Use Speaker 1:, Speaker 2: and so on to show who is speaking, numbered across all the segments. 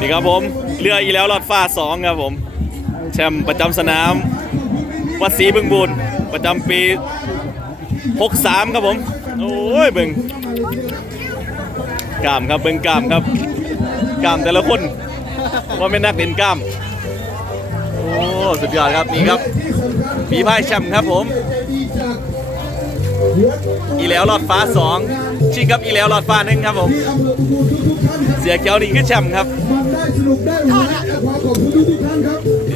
Speaker 1: นี่ครับผมเรืออีแล้วรอดฟ้าสองครับผมแชมป์ประจำสนาม วัดศรีบึงบูรณ์ประจำปี 63 ครับผม โอ้ยเบิงกล้ามครับเบิงกล้ามครับกล้ามแต่ละคนว่าไม่นนักเล่นกล้าม โอ้ สุดยอดครับนี่ครับปีพายแชมป์ครับผม อีแล้วรอดฟ้าสองชิงครับอีแล้วรอดฟ้าหนึ่งครับผม เสียเขียวนี่คือแชมป์ครับ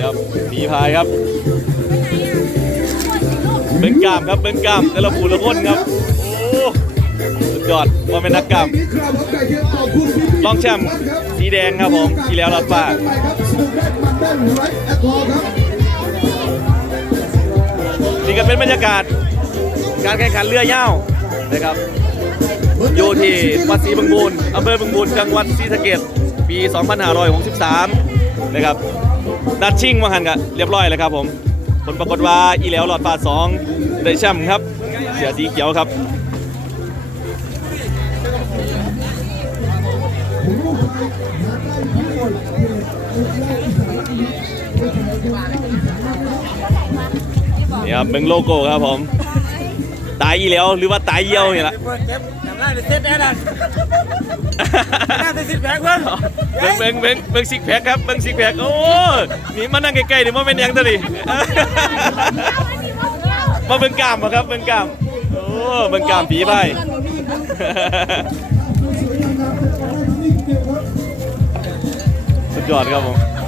Speaker 2: ครับ
Speaker 1: มีพายครับ เบิ้งกามครับเบิ้งกามแต่ละผู้ละคนครับ โอ้สุดยอดว่าเป็นนักกาม
Speaker 2: นี่ครับผมไก่เคียงขอ
Speaker 1: งแชมป์สีแดงครับผมอีแล้วรอดฟ้า
Speaker 2: ด้มันได้ไรแอลกอฮอล์ครับ
Speaker 1: นี่ก็เป็นบรรยากาศ การแข่งขันเรือยาวนะครับอยู่ที่วัดศรีบึงบูรณ์อำเภอบึงบูรณ์จังหวัดศรีสะเกษปี 2563 นะครับนัดชิงมาหันกันเรียบร้อยแล้วครับผม ผลปรากฏว่าอีแล้วหลอดฟาสองได้แชมป์ครับ เสียสีเขียวครับนี่ครับเป็นโลโก้ครับผม ตายอีแล้วหรือว่าตายเยี่ยวนี่แหละ
Speaker 3: เปิดเก็บทำได้เสร็จแน่นอนน่าจะสิบแผงเพิ่ม
Speaker 1: เบิ่งเบิ่งเบิ่งเบิ่งซิกแพคครับเบิ่งซิกแพคโอ้นี่มานั่งใกล้ๆนี่มาเป็นหยังตัวนี้มาเบิ่งกล้ามบ่ครับเบิ่งกล้ามโอ้เบิ่งกล้ามผีไป สุดยอดครับผม
Speaker 3: ตาม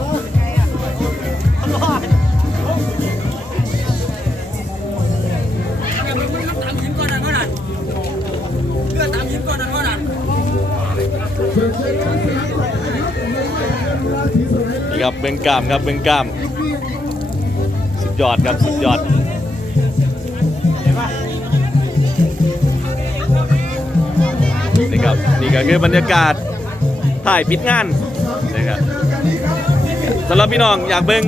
Speaker 3: นี่
Speaker 1: ครับเบ่งกามครับเบ่งกาม สุดยอดครับสุดยอดนี่ครับนี่ก็คือบรรยากาศถ่ายปิดงานนะครับสำหรับพี่น้องอยากเบิ่ง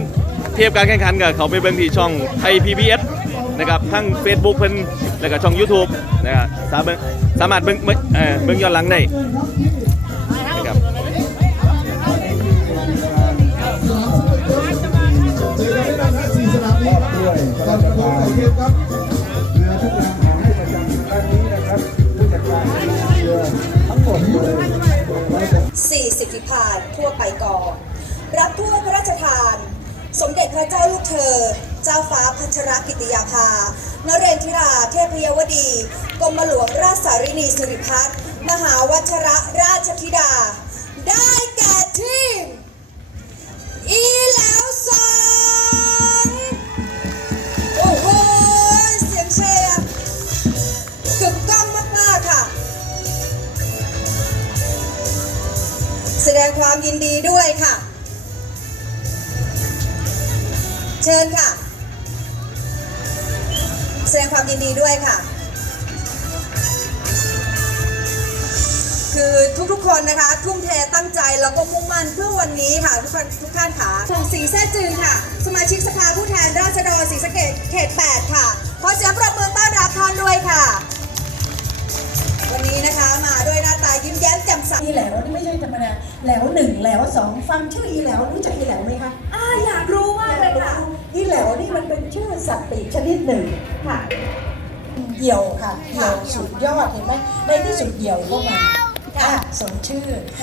Speaker 1: เทียบการแข่งขันกับเขาไปเบิ่งที่ช่องไทย PBS นะครับทั้ง Facebook เพิ่นแล้วก็ช่อง YouTube นะครับสามารถเบิ่งเบิ่งเอ่อเบิ่งย้อนหลังได้
Speaker 2: เรือทุกลำขอให้ประจำด้านนี้นะครับผู้จัดการเรือทั้งหมดเลย
Speaker 4: 40พิพานทั่วไปก่อนรับถ้วยพระราชทาน สมเด็จพระเจ้าลูกเธอ เจ้าฟ้าพัชรกิติยาภานเรนทิราเทพยวดี กรมหลวงราชสารินีสิริพัฒน์มหาวัชระราชธิดา ได้ แสดงความยินดีด้วยค่ะ เชิญค่ะ แสดงความยินดีด้วยค่ะ คือทุกๆคนนะคะ ทุ่มเทตั้งใจแล้วก็มุ่งมั่นเพื่อวันนี้ค่ะ ทุกคนทุกท่านค่ะส่งสีแท้จืนค่ะ สมาชิกสภาผู้แทนราษฎรศรีสะเกษเขต 8 ค่ะ ขอเสียงปรบมือต้อนรับท่านด้วยค่ะ
Speaker 5: อีแหลวนี่ไม่ใช่ธรรมดาแหลวหนึ่งแหลวสองฟังชื่ออีแหลวรู้จักอีแหลวไหมคะ
Speaker 4: อ่าอยากรู้มากเลยค่ะ
Speaker 5: อีแหลวนี่มันเป็นชื่อสัตว์ปีกชนิดหนึ่งค่ะ เหยี่ยวค่ะเหยี่ยวสุดยอดเห็นไหมในที่สุดเหยี่ยวก็มาอะสมชื่อ